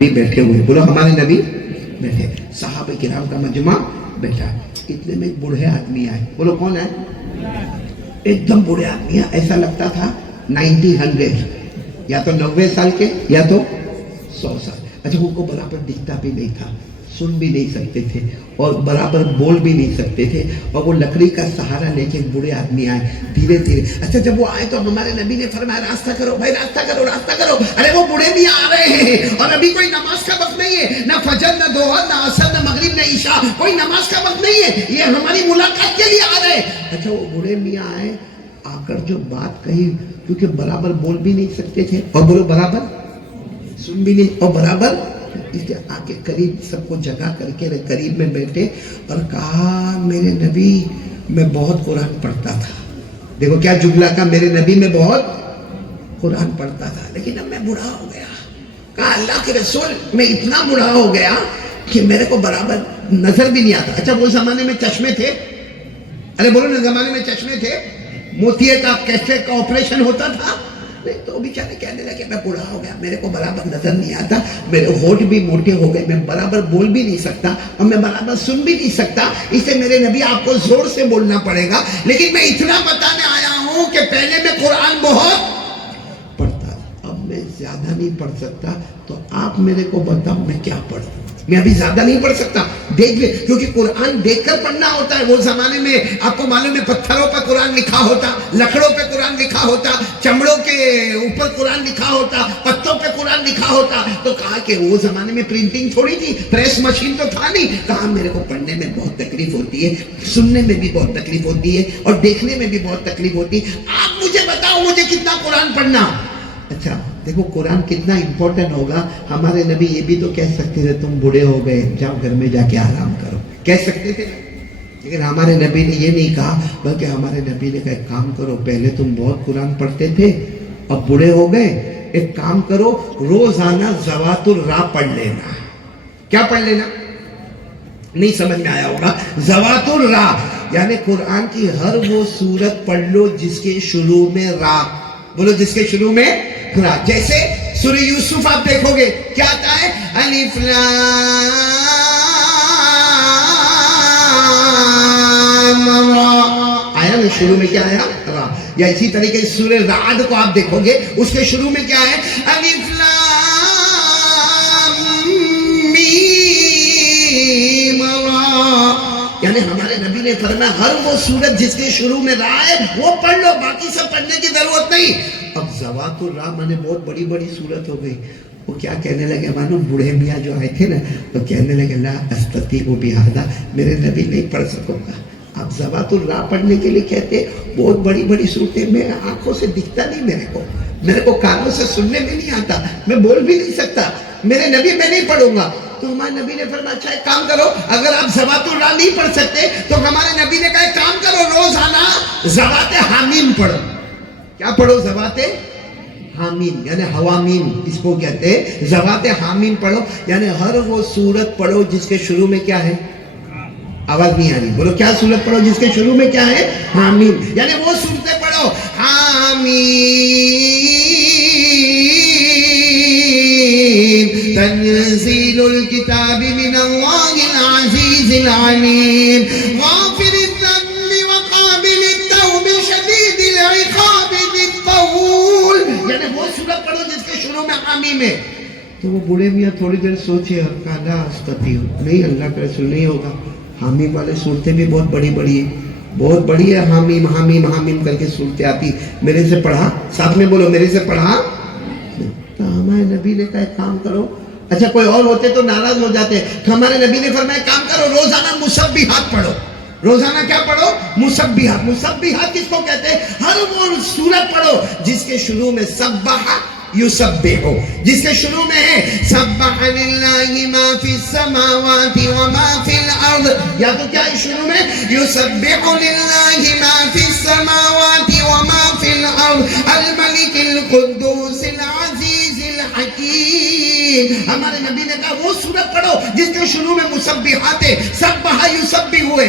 بیٹھے ہوئے, بولو ہمارے نبی بیٹھے, صحابہ کرام کا مجمع بیٹھا. اتنے میں ایک بوڑھے آدمی آئے, بولو کون ہے؟ ایک دم بوڑھے آدمی ہے, ایسا لگتا تھا 100 یا تو 90 سال کے یا تو 100 سال. اچھا ان کو برابر دکھتا بھی نہیں تھا, سن بھی نہیں سکتے تھے اور برابر بول بھی نہیں سکتے تھے, اور وہ لکڑی کا سہارا لے کے بوڑھے آدمی آئے دھیرے دھیرے. اچھا جب وہ آئے تو ہمارے نبی نے فرمایا راستہ کرو بھائی, راستہ کرو راستہ کرو. ارے وہ بوڑھے بھی آ رہے ہیں اور ابھی کوئی نماز کا وقت نہیں ہے, نہ فجر نہ دوہر نہ عصر نہ مغرب نہ عشاء, کوئی نماز کا وقت نہیں ہے, یہ ہماری ملاقات کے لیے آ رہے ہیں. اچھا وہ بوڑھے میاں آئے, آ کر جو بات کہی, کیونکہ برابر بول بھی نہیں سکتے تھے اور بولو برابر سن بھی نہیں, اور برابر اس کے آگے قریب سب کو جگہ کر کے قریب میں بیٹھے اور کہا میرے نبی میں بہت قرآن پڑھتا تھا. دیکھو کیا جملہ کا, میرے نبی میں بہت قرآن پڑھتا تھا لیکن اب میں بوڑھا ہو گیا. کہا اللہ کے رسول میں اتنا بوڑھا ہو گیا کہ میرے کو برابر نظر بھی نہیں آتا. اچھا وہ زمانے میں چشمے تھے؟ ارے بولو نا, زمانے میں چشمے تھے؟ موتیے کا کیسے کا آپریشن ہوتا تھا نہیں, تو بیچارے کہنے لگے میں بوڑھا ہو گیا, میرے کو برابر نظر نہیں آتا, میرے ہونٹ بھی موٹے ہو گئے, میں برابر بول بھی نہیں سکتا اور میں برابر سن بھی نہیں سکتا. اس سے میرے نبی آپ کو زور سے بولنا پڑے گا, لیکن میں اتنا بتانے آیا ہوں کہ پہلے میں قرآن بہت پڑھتا, اب میں زیادہ نہیں پڑھ سکتا, تو آپ میرے کو بتاؤ میں کیا پڑھوں. میں ابھی زیادہ نہیں پڑھ سکتا, دیکھ لے, کیونکہ قرآن دیکھ کر پڑھنا ہوتا ہے. وہ زمانے میں آپ کو معلوم ہے پتھروں پہ قرآن لکھا ہوتا, لکڑوں پہ قرآن لکھا ہوتا, چمڑوں کے اوپر قرآن لکھا ہوتا, پتوں پہ قرآن لکھا ہوتا. تو کہا کہ وہ زمانے میں پرنٹنگ تھوڑی تھی, پریس مشین تو تھا نہیں. کہا میرے کو پڑھنے میں بہت تکلیف ہوتی ہے, سننے میں بھی بہت تکلیف ہوتی ہے اور دیکھنے میں بھی بہت تکلیف ہوتی ہے, آپ مجھے بتاؤ مجھے کتنا قرآن پڑھنا. اچھا دیکھو قرآن کتنا امپورٹنٹ ہوگا. ہمارے نبی یہ بھی تو کہہ سکتے تھے تم بوڑھے ہو گئے جاؤ گھر میں جا کے آرام کرو, کہہ سکتے تھے, لیکن ہمارے نبی نے یہ نہیں کہا, بلکہ ہمارے نبی نے کہا ایک کام کرو, پہلے تم بہت قرآن پڑھتے تھے اب بوڑھے ہو گئے, ایک کام کرو روزانہ ذوات الراء پڑھ لینا. کیا پڑھ لینا؟ نہیں سمجھ میں آیا ہوگا. ذوات الراء یعنی قرآن کی ہر وہ سورت پڑھ لو جس کے شروع میں را, بولو جس کے شروع میں را. جیسے سورہ یوسف آپ دیکھو گے کیا آتا ہے, الف لام را, آیا نا شروع میں کیا آیا را. یا اسی طریقے سورہ رعد کو آپ دیکھو گے, اس کے شروع میں کیا ہے, الف لام میم را. یعنی ہمارے نبی نے فرمایا ہر وہ سورت جس کے شروع میں را ہے وہ پڑھ لو, باقی سب پڑھنے کی ضرورت نہیں. اب ذوات الراء مانے بہت بڑی بڑی صورت ہو گئی. وہ کیا کہنے لگے, مانو بوڑھے میاں جو آئے تھے نا, وہ کہنے لگے لا استطیع بہذا, میرے نبی نہیں پڑھ سکوں گا. اب ذوات الراء پڑھنے کے لیے کہتے بہت بڑی بڑی صورتیں, میرے آنکھوں سے دکھتا نہیں, میرے کو کانوں سے سننے میں نہیں آتا, میں بول بھی نہیں سکتا, میرے نبی میں نہیں پڑھوں گا. تو ہمارے نبی نے فرمایا اچھا ایک کام کرو, اگر آپ ذوات الراء نہیں پڑھ سکتے تو ہمارے نبی نے کہا ایک کام کرو, روزانہ ذوات حامیم پڑھو. کیا پڑھو؟ ذوات حامیم یعنی حوامیم اس کو کہتے ہیں. ذوات حامیم پڑھو یعنی ہر وہ سورت پڑھو جس کے شروع میں کیا ہے, آواز نہیں آ رہی, بولو کیا سورت پڑھو جس کے شروع میں کیا ہے, حامیم. یعنی وہ سورتیں پڑھو حامیم تنزیل الکتاب من اللہ العزیز العلیم غافر الذنب وقابل التوب شدید العقاب ذی الطول. یعنی وہ سورت پڑھو جس کے شروع میں حامیم ہے. تو وہ بوڑھے میاں تھوڑی دیر سوچے اور کہا لا استطیع, نہیں اللہ کا رسول نہیں ہوگا. حامیم والے صورتیں بھی بہت بڑی بڑی ہیں, بہت بڑی ہے, حامیم حامیم حامیم کر کے صورتیں آتی. میرے سے پڑھا, ساتھ میں بولو میرے سے پڑھا. تو ہمارے نبی نے کہا ایک کام کرو, اچھا کوئی اور ہوتے تو ناراض ہو جاتے, ہمارے نبی نے فرمایا کام کرو روزانہ مسبحات پڑھو. روزانہ کیا پڑھو؟ مسبحات. مسبحات کس کو کہتے ہیں؟ ہر وہ سورت پڑھو جس کے شروع میں سبح یسبح, جس کے شروع میں ہے سبح للہ ما فی السماوات وما فی الارض, یا تو کیا ہے شروع میں یسبح للہ ما فی السماوات وما فی الارض الملک القدوس العزیز الحکیم. ہمارے نبی نے کہا وہ سورت پڑھو جس کے شروع میں مسبحات ہے, سبح یسبح ہوئے.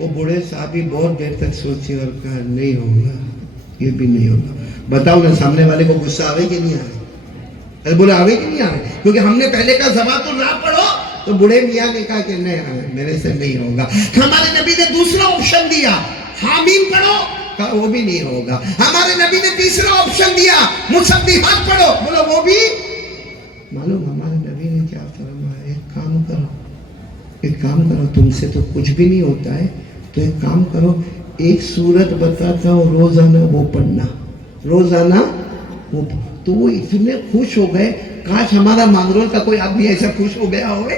وہ بوڑھے صحابی بہت دیر تک سوچے اور کہا نہیں ہوگا, یہ بھی نہیں ہوگا. بتاؤ نا سامنے والے کو غصہ آئے کہ نہیں آئے؟ بولے آ گئی کہ نہیں آ رہی؟ کیونکہ ہم نے پہلے کہا زوات الراہ پڑھو تو بوڑھے میاں نے کہا کہ نہیں میرے سے نہیں ہوگا. ہمارے نبی نے دوسرا آپشن دیا, حامیم پڑھو, کہا وہ بھی نہیں ہوگا. ہمارے نبی نے تیسرا آپشن دیا, مسبحات پڑھو, بولو وہ بھی. معلوم ہمارے نبی نے کیا فرمایا؟ ایک کام کرو, تم سے تو کچھ بھی نہیں ہوتا ہے, تو ایک کام کرو, ایک سورت بتاتا ہوں روزانہ وہ پڑھنا, روزانہ وہ. تو وہ اتنے خوش ہو گئے, کاش ہمارا مانگرول کا کوئی آدمی ایسا خوش ہو گیا ہوئے.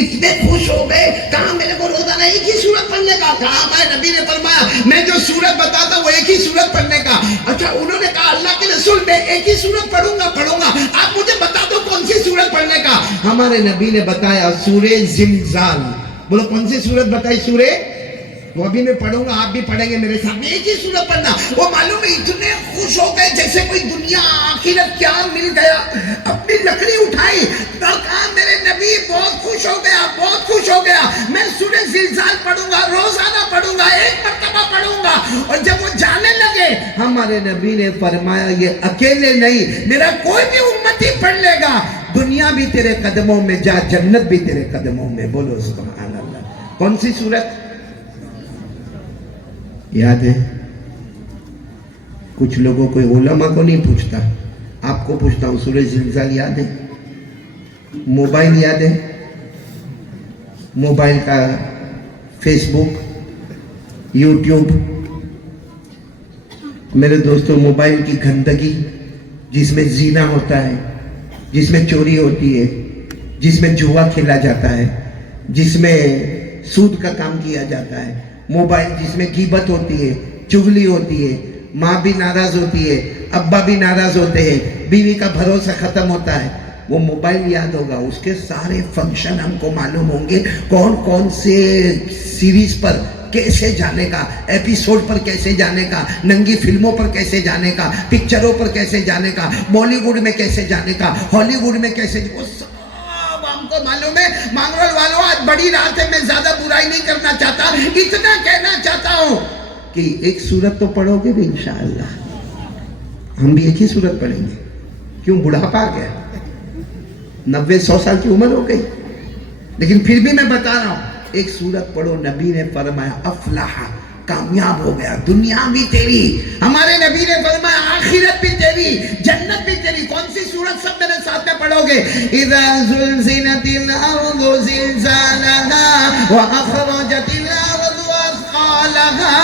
اتنے خوش ہو گئے, کہا میرے کو روزانہ ایک ہی سورت پڑھنے کا. کہا ہمارے نبی نے فرمایا میں جو سورت بتاتا ہوں وہ ایک ہی سورت پڑھنے کا. اچھا انہوں نے کہا اللہ کے رسول میں ایک ہی سورت پڑھوں گا, آپ مجھے بتا دو کون سی سورت پڑھنے کا. ہمارے نبی نے بتایا سورہ زلزال. بولو کون سی سورت بتائی؟ سورہ, وہ ابھی میں پڑھوں گا, آپ بھی پڑھیں گے میرے ساتھ, ایک ہی سورت پڑھنا. وہ معلوم ہے اتنے خوش ہو گئے جیسے کوئی دنیا آخرت کیا مل گیا. اپنی لکڑی اٹھائی, کہا میرے نبی بہت خوش ہو گیا, بہت خوش ہو گیا, میں سورہ زلزال پڑھوں گا, روزانہ پڑھوں گا, ایک مرتبہ پڑھوں گا. اور جب وہ جانے لگے ہمارے نبی نے فرمایا یہ اکیلے نہیں, میرا کوئی بھی امتی پڑھ لے گا, دنیا بھی تیرے قدموں میں جا, جنت بھی تیرے قدموں میں. بولو سبحان اللہ. کون سی سورت یاد ہے؟ کچھ لوگوں کو, علماء کو نہیں پوچھتا, آپ کو پوچھتا ہوں, سورہ زلزال یاد ہے؟ موبائل یاد ہے؟ موبائل کا فیس بک, یوٹیوب. میرے دوستوں موبائل کی گندگی, جس میں زنا ہوتا ہے, جس میں چوری ہوتی ہے, جس میں جوا کھیلا جاتا ہے, جس میں سود کا کام کیا جاتا ہے, موبائل جس میں غیبت ہوتی ہے, چغلی ہوتی ہے, ماں بھی ناراض ہوتی ہے, ابا بھی ناراض ہوتے ہیں, بیوی کا بھروسہ ختم ہوتا ہے. وہ موبائل یاد ہوگا, اس کے سارے فنکشن ہم کو معلوم ہوں گے, کون کون سے سیریز پر کیسے جانے کا, ایپیسوڈ پر کیسے جانے کا, ننگی فلموں پر کیسے جانے کا, پکچروں پر کیسے جانے کا, بالی ووڈ میں کیسے جانے کا, ہالی ووڈ میں کیسے, وہ سب ہم کو معلوم ہے. مانگرول والوں آج بڑی رات ہے, میں زیادہ برائی نہیں کرنا چاہتا, اتنا کہنا چاہتا ہوں کہ ایک سورت تو پڑھو گے بھی انشاءاللہ. ہم بھی ایک ہی سورت پڑھیں گے. کیوں؟ بڑھاپا آ گیا, 90-100 سال کی عمر ہو گئی, لیکن پھر بھی میں بتا رہا ہوں ایک سورت پڑھو. نبی نے فرمایا افلاح, کامیاب ہو گیا, دنیا بھی تیری. ہمارے نبی نے فرمایا آخرت بھی تیری, جنت بھی تیری. کون سی سورت؟ سب میرے ساتھ میں پڑھو گے. اذا زلزلت الارض زلزالها واخرجت الارض اثقالها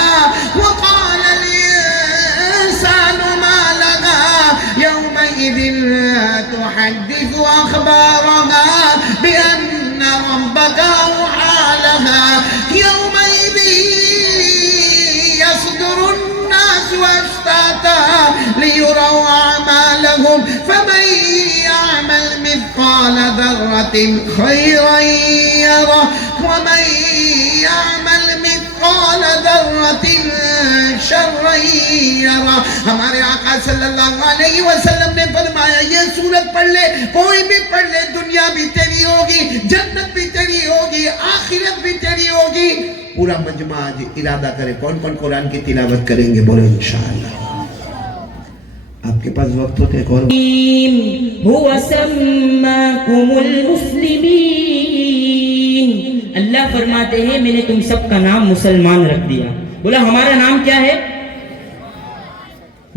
وقال الانسان ما لها يومئذ تحدث اخبارها بان ربك اوحى لها يومئذ يصدر الناس اشتاتا ليروا اعمالهم فمن يعمل مثقال ذرة خيرا يره ومن يعمل مثقال ذرة شرا يره. ہمارے آقا صلی اللہ علیہ وسلم نے فرمایا یہ سورت پڑھ لے, کوئی بھی پڑھ لے, دنیا بھی تیری ہوگی, جنت بھی تیری ہوگی, آخرت بھی تیری ہوگی. پورا مجمع آج ارادہ کرے, کون کون قرآن کی تلاوت کریں گے؟ بولو انشاءاللہ. آپ کے پاس وقت ہوتے ایک اور. هو سماکم المسلمین, اللہ فرماتے ہیں میں نے تم سب کا نام مسلمان رکھ دیا. بولا ہمارا نام کیا ہے؟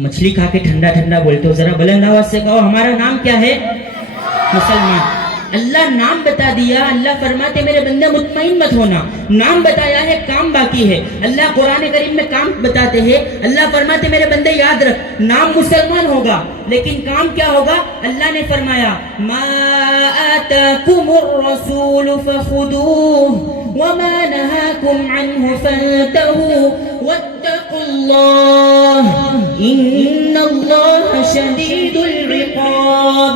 مچھلی کھا کے ٹھنڈا ٹھنڈا بولتے ہو, ذرا بلند آواز سے کہو ہمارا نام کیا ہے؟ مسلمان. اللہ نام بتا دیا. اللہ فرماتے میرے بندے مطمئن مت ہونا, نام بتایا ہے, کام باقی ہے. اللہ قرآن کریم میں کام بتاتے ہیں. اللہ فرماتے میرے بندے یاد رکھ, نام مسلمان ہوگا لیکن کام کیا ہوگا؟ اللہ نے فرمایا ما آتاکم الرسول فخذوه وما نهاکم عنه فانتهوا واتقوا اللہ ان اللہ شدید العقاب.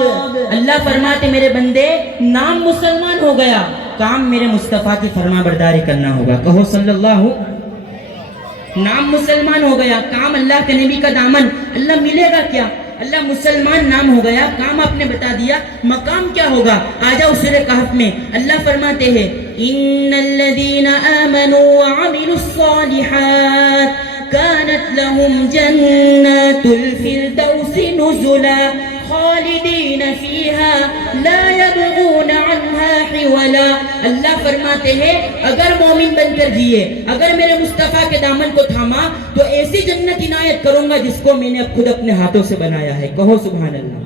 اللہ فرماتے میرے بندے نام مسلمان ہو گیا, کام میرے مصطفیٰ کی فرما برداری کرنا ہوگا. کہو صلی اللہ. نام مسلمان ہو گیا, کام اللہ کے نبی کا دامن. اللہ ملے گا کیا؟ اللہ مسلمان نام ہو گیا, کام آپ نے بتا دیا, مقام کیا ہوگا؟ آ جاؤ سورہ کہف میں. اللہ فرماتے ہیں ان الذین آمنوا وعملوا الصالحات كانت لهم جنات الفردوس نزلا خالدین فیہا لا یبغون عنہا حولا. اللہ فرماتے ہیں اگر مومن بن کر جیے, اگر میرے مصطفیٰ کے دامن کو تھاما تو ایسی جنت عنایت کروں گا جس کو میں نے خود اپنے ہاتھوں سے بنایا ہے. کہو سبحان اللہ.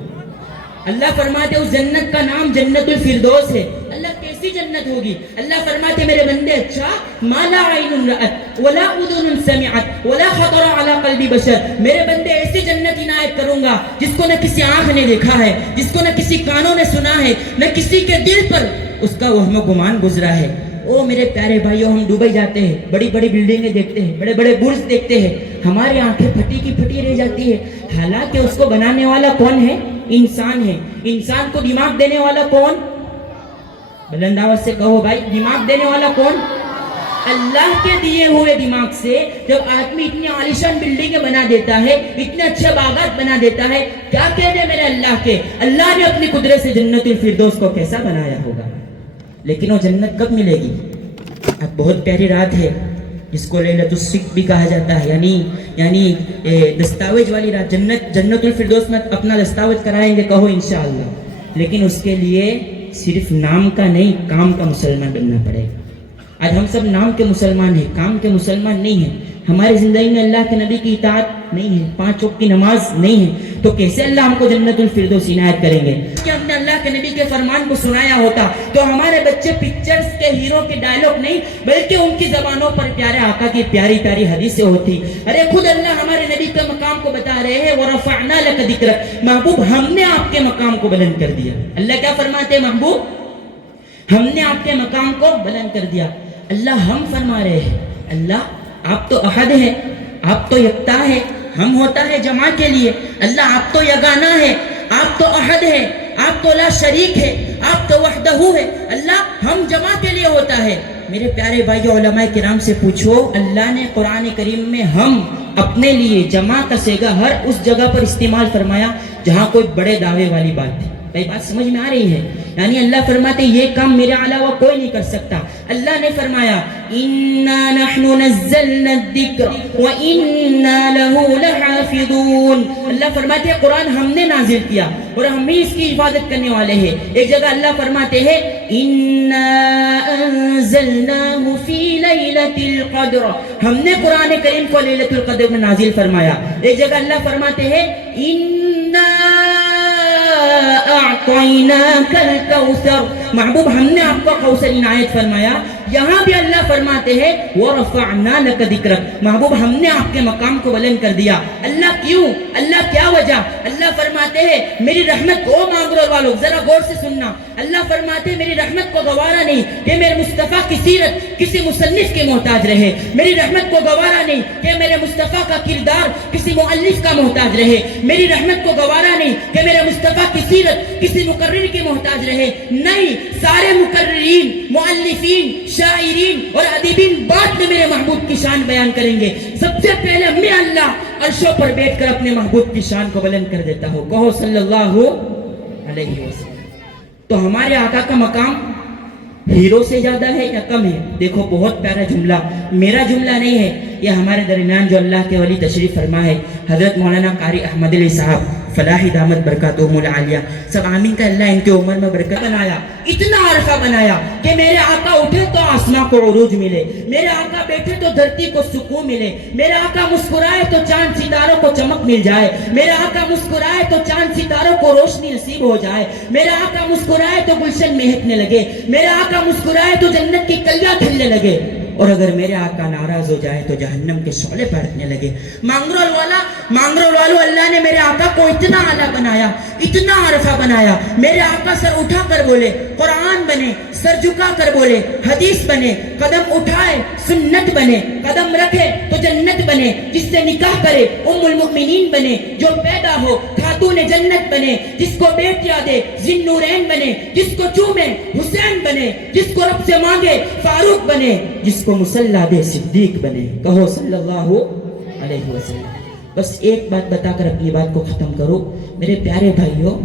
اللہ فرماتے اس جنت کا نام جنت الفردوس ہے. اللہ کیسی جنت ہوگی؟ اللہ فرماتے میرے بندے اچھا, ما لا عین رأت ولا اذن سمعت ولا خطر علی قلب بشر, میرے بندے ایسی جنت عنایت کروں گا جس کو نہ کسی آنکھ نے دیکھا ہے, جس کو نہ کسی کانوں نے سنا ہے, نہ کسی کے دل پر اس کا وہم و گمان گزرا ہے. او میرے پیارے بھائیوں, ہم دبئی جاتے ہیں, بڑی بڑی بلڈنگیں دیکھتے ہیں, بڑے بڑے برج دیکھتے ہیں, ہماری آنکھیں پھٹی کی پھٹی رہ جاتی ہے. حالانکہ اس کو بنانے والا کون ہے؟ انسان ہے. انسان کو دماغ دینے والا کون؟ بلند آواز سے کہو بھائی, دماغ دینے والا کون؟ اللہ کے دیے ہوئے دماغ سے جب آدمی اتنی عالیشان بلڈنگیں بنا دیتا ہے, اتنے اچھے باغات بنا دیتا ہے, کیا کہنے میرے اللہ کے, اللہ نے اپنی قدرت سے جنت الفردوس کو کیسا بنایا ہوگا. لیکن وہ جنت کب ملے گی؟ اب بہت پیاری رات ہے جس کو لیلۃ الصدق بھی کہا جاتا ہے, یعنی دستاویز والی رات. جنت الفردوس میں اپنا دستاویز کرائیں گے, کہو انشاءاللہ. لیکن اس کے لیے صرف نام کا نہیں, کام کا مسلمان بننا پڑے گا. آج ہم سب نام کے مسلمان ہیں, کام کے مسلمان نہیں ہیں. ہماری زندگی میں اللہ کے نبی کی اطاعت نہیں ہے, 5 وقت کی نماز نہیں ہے, تو کیسے اللہ ہم کو جنت الفردوس عنایت کریں گے؟ کہ ہم نے اللہ کے نبی کے فرمان کو سنایا ہوتا تو ہمارے بچے پکچرز کے ہیرو کے ڈائلاگ نہیں بلکہ ان کی زبانوں پر پیارے آقا کی پیاری پیاری حدیثیں ہوتی. ارے خود اللہ ہمارے نبی کے مقام کو بتا رہے ہیں, وَرَفَعْنَا لَكَ ذِكْرَكَ, محبوب ہم نے آپ کے مقام کو بلند کر دیا. اللہ کیا فرماتے ہیں محبوب؟ ہم نے آپ کے مقام کو بلند کر دیا. اللہ ہم فرما رہے ہیں, اللہ آپ تو احد ہے, آپ تو یکتا ہے, ہم ہوتا ہے جمع کے لیے. اللہ آپ تو یگانہ ہے, آپ تو احد ہے, آپ تو لا شریک ہے, آپ تو وحدہ ہے. اللہ ہم جمع کے لیے ہوتا ہے. میرے پیارے بھائیو علماء کرام سے پوچھو, اللہ نے قرآن کریم میں ہم اپنے لیے جمع کا صیغہ ہر اس جگہ پر استعمال فرمایا جہاں کوئی بڑے دعوے والی بات تھی. بھائی بات سمجھ میں آ رہی ہے؟ یعنی اللہ فرماتے یہ کام میرے علاوہ کوئی نہیں کر سکتا. اللہ نے فرمایا اِنَّا نَحْنُ نَزَّلْنَا الذِّكْرَ وَإِنَّا لَهُ لَحَافِظُونَ. اللہ فرماتے ہیں قرآن ہم نے نازل کیا اور ہم ہی اس کی حفاظت کرنے والے ہیں. ایک جگہ اللہ فرماتے ہیں اِنَّا أَنزَلْنَاهُ فِي لَيْلَةِ الْقَدْرِ, ہم نے قرآن کریم کو لیلۃ القدر میں نازل فرمایا. ایک جگہ اللہ فرماتے ہیں اِنَّا اعطیناک الکوثر, محبوب ہم نے آپ کو کوثر عنایت فرمایا. یہاں بھی اللہ فرماتے ہیں ورفعنا لک ذکرک, محبوب ہم نے آپ کے مقام کو بلند کر دیا. اللہ کیوں؟ اللہ کیا وجہ؟ اللہ فرماتے ہیں میری رحمت کو, مانگرول والوں ذرا غور سے سننا, اللہ فرماتے ہیں میری رحمت کو گوارا نہیں کہ میرے مصطفیٰ کی سیرت کسی مصنف کے محتاج رہے, میری رحمت کو گوارا نہیں کہ میرے مصطفیٰ کا کردار کسی مؤلف کا محتاج رہے, میری رحمت کو گوارا نہیں کہ میرے مصطفیٰ کی سیرت کسی مقرر کی محتاج رہے. نہیں, سارے مقررین, مؤلفین, شاعرین اور ادیبین بعد میں میرے محبوب کی شان بیان کریں گے. سب سے پہلے میں اللہ عرشوں پر بیٹھ کر اپنے محبوب کی شان کو بلند کر دیتا ہوں. کہو صلی اللہ علیہ وسلم. تو ہمارے آقا کا مقام ہیرو سے زیادہ ہے یا کم ہے؟ دیکھو بہت پیارا جملہ, میرا جملہ نہیں ہے, یہ ہمارے درمیان جو اللہ کے ولی تشریف فرما ہے حضرت مولانا قاری احمد علی صاحب فلاحی دامت برکاتہم العالیہ, سب آمین کا اللہ ان کے عمر میں برکت بنایا. اتنا عرفہ بنایا کہ میرے آقا اٹھے تو آسمان کو عروج ملے, میرے آقا بیٹھے تو دھرتی کو سکون ملے, میرے آقا مسکرائے تو چاند ستاروں کو چمک مل جائے, میرے آقا مسکرائے تو چاند ستاروں کو روشنی نصیب ہو جائے, میرے آقا مسکرائے تو گلشن مہکنے لگے, میرے آقا مسکرائے تو جنت کی کلیاں کھلنے لگے, اور اگر میرے آقا ناراض ہو جائے تو جہنم کے شعلے پھٹنے لگے. مانگرول والو اللہ نے میرے آقا کو اتنا اعلیٰ بنایا, اتنا عرفہ بنایا. میرے آقا سر اٹھا کر بولے قرآن بنے, سر جھکا کر بولے حدیث بنے, قدم اٹھائے سنت بنے, قدم رکھے تو جنت بنے, جس سے نکاح کرے ام المؤمنین بنے, جو پیدا ہو خاتون جنت بنے, جس کو بیٹیا دے ذی النورین بنے, جس کو چومے حسین بنے, جس کو رب سے مانگے فاروق بنے, جس کو مسلح دے صدیق بنے. کہو صلی اللہ علیہ وسلم. بس ایک بات بتا کر اپنی بات کو ختم کرو. میرے پیارے بھائیوں,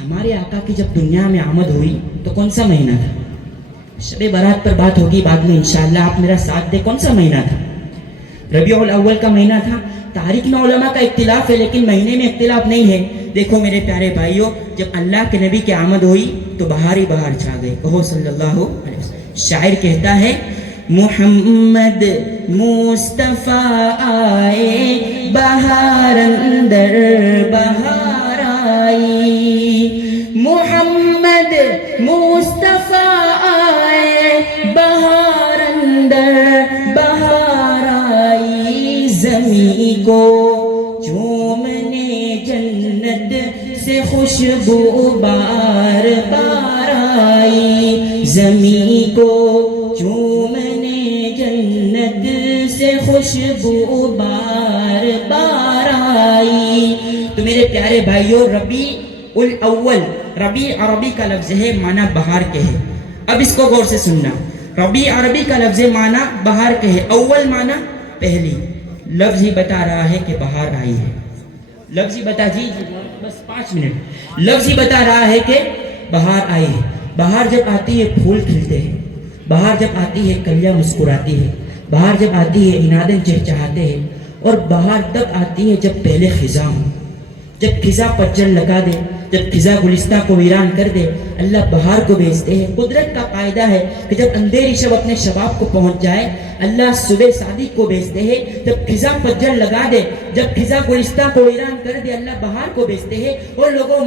ہمارے آقا کی جب دنیا میں آمد ہوئی تو کون سا مہینہ تھا؟ شب برات پر بات ہوگی بعد میں انشاءاللہ, آپ میرا ساتھ دیں. کون سا مہینہ تھا؟ ربیع الاول کا مہینہ تھا. تاریخ میں علماء کا اختلاف ہے لیکن مہینے میں اختلاف نہیں ہے. دیکھو میرے پیارے بھائیوں، جب اللہ کے نبی کی آمد ہوئی تو بہار ہی بہار چھا گئے. کہو صلی اللہ علیہ وسلم. شاعر کہتا ہے محمد مصطفیٰ آئے بہار اندر بہار آئی. محمد مصطفیٰ آئے بہار اندر بہار آئی. زمین کو چومنے جنت سے خوشبو بار بار آئی. زمین کو چومنے جنت سے خوشبو بار بار آئی. تو میرے پیارے بھائیوں، ربیع الاول، ربیع عربی کا لفظ ہے، معنی بہار کے ہے. اب اس کو غور سے سننا. ربیع عربی کا لفظ معنی بہار کے ہے، اول معنی پہلی. لفظ ہی بتا رہا ہے کہ بہار آئی ہے. لفظ ہی بتا جی بس 5 منٹ. لفظ ہی بتا رہا ہے کہ بہار آئی ہے. بہار جب آتی ہے پھول کھلتے ہیں. بہار جب آتی ہے کلیاں مسکراتی ہے. بہار جب آتی ہے انادن چہچہاتے ہیں. اور بہار تب آتی ہے جب پہلے خزاں ہو، جب خزاں پتجھڑ لگا دے، جب خزاں گلستہ کو ویران کر دے. اللہ بہار کو بھیجتے ہیں. قدرت کا قاعدہ ہے کہ جب اندھیری شب اپنے شباب کو پہنچ جائے، اللہ صبح صادق کو بھیجتے ہیں. جب خزاں پتجھڑ لگا دے، جب خزاں گلستہ کو ویران کر دے، اللہ بہار کو بھیجتے ہیں. اور لوگوں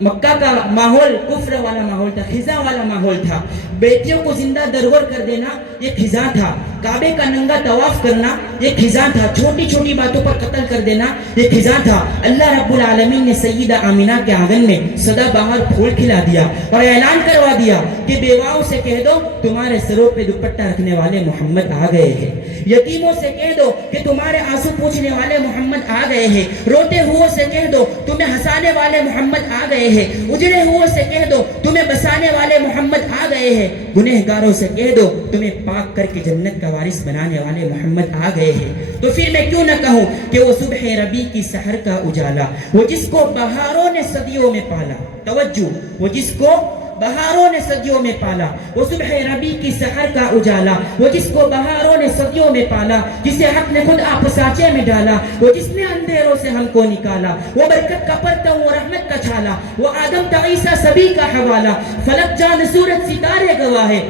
مکہ کا ماحول کفر والا ماحول تھا، خزاں والا ماحول تھا. بیٹیوں کو زندہ درگور کر دینا یہ خزاں تھا. کعبے کا ننگا طواف کرنا یہ خزاں تھا. چھوٹی چھوٹی باتوں پر قتل کر دینا یہ خزاں تھا. اللہ رب العالمین نے سیدہ آمینہ کے آنگن میں سدا بہار پھول کھلا دیا اور اعلان کروا دیا کہ بیواؤں سے کہہ دو تمہارے سروں پہ دوپٹہ رکھنے والے محمد آ گئے ہیں. یتیموں سے کہہ دو کہ تمہارے آنسو پوچھنے والے محمد آ گئے ہیں. روتے ہوئے سے کہہ دو تمہیں ہنسانے والے محمد آ گئے ہیں. اجڑے ہوئے سے کہہ دو تمہیں بسانے والے محمد آ گئے ہیں. گنہگاروں سے کہہ دو تمہیں پاک کر کے جنت کا وارث بنانے والے محمد آ گئے ہیں. تو پھر میں کیوں نہ کہوں کہ وہ صبح ربیع کی سحر کا اجالا، وہ جس کو بہاروں نے صدیوں میں پالا. توجہ، وہ جس کو بہاروں نے صدیوں میں پالا، وہ صبح ربیع کی سحر کا اجالا، وہ جس کو بہاروں نے صدیوں میں پالا، جسے حق نے خود آپ سانچے میں ڈالا، وہ جس نے اندھیروں سے ہم کو نکالا، وہ برکت کا پرتم و رحمت کا چھالا، وہ آدم تا عیسیٰ سبھی کا حوالہ. فلک جان سورج ستارے گواہ ہے،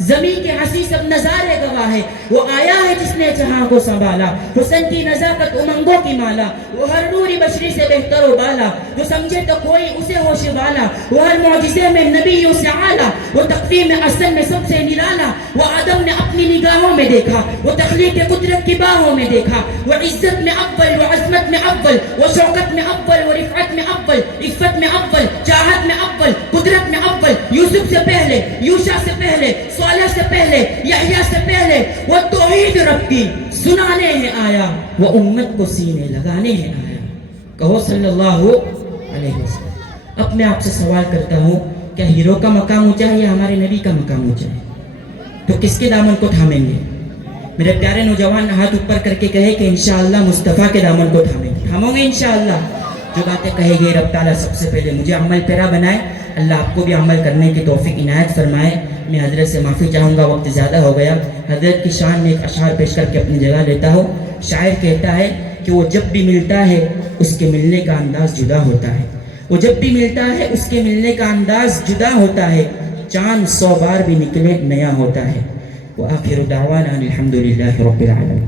زمین کے ہنسی سب نظارے گواہ ہے. وہ آیا ہے جس نے جہاں کو سنبھالا، حسن کی نزاکت امنگوں کی مالا. وہ ہر نوری بشری سے بہتر و بالا، جو سمجھے تو کوئی اسے ہوش والا. وہ ہر معجزے میں نبیوں سے اعلیٰ، وہ تقویم اصل میں سب سے نرالا. وہ آدم نے اپنی نگاہوں میں دیکھا، وہ تخلیق قدرت کی باہوں میں دیکھا. وہ عزت میں اول، وہ عظمت میں اول، وہ شوکت میں اول، وہ رفعت میں اول، عفت میں اول، چاہت میں اول، قدرت میں اول. یوسف سے پہلے، یوشع سے پہلے، صالح سے پہلے، یحییٰ سے پہلے وہ توحید رب کی سنانے ہیں آیا، وہ امت کو سینے لگانے ہیں آیا. کہو صلی اللہ علیہ وسلم. اب میں آپ سے سوال کرتا ہوں، کیا ہیرو کا مقام اونچا ہے یا ہمارے نبی کا مقام اونچا ہے؟ تو کس کے دامن کو تھامیں گے؟ میرے پیارے نوجوان ہاتھ اوپر کر کے کہے کہ انشاءاللہ مصطفیٰ کے دامن کو تھامیں گے. تھامو گے انشاءاللہ؟ جو باتیں کہے گے رب تعالیٰ سب سے پہلے مجھے عمل پیرا بنائے. اللہ آپ کو بھی عمل کرنے کی توفیق عنایت فرمائے. میں حضرت سے معافی چاہوں گا، وقت زیادہ ہو گیا. حضرت کی شان میں ایک اشعار پیش کر کے اپنی جگہ لیتا ہوں. شاعر کہتا ہے کہ وہ جب بھی ملتا ہے اس کے ملنے کا انداز جدا ہوتا ہے. وہ جب بھی ملتا ہے اس کے ملنے کا انداز جدا ہوتا ہے. چاند 100 بار بھی نکلے نیا ہوتا ہے. وآخر دعوانا الحمدللہ رب العالمین.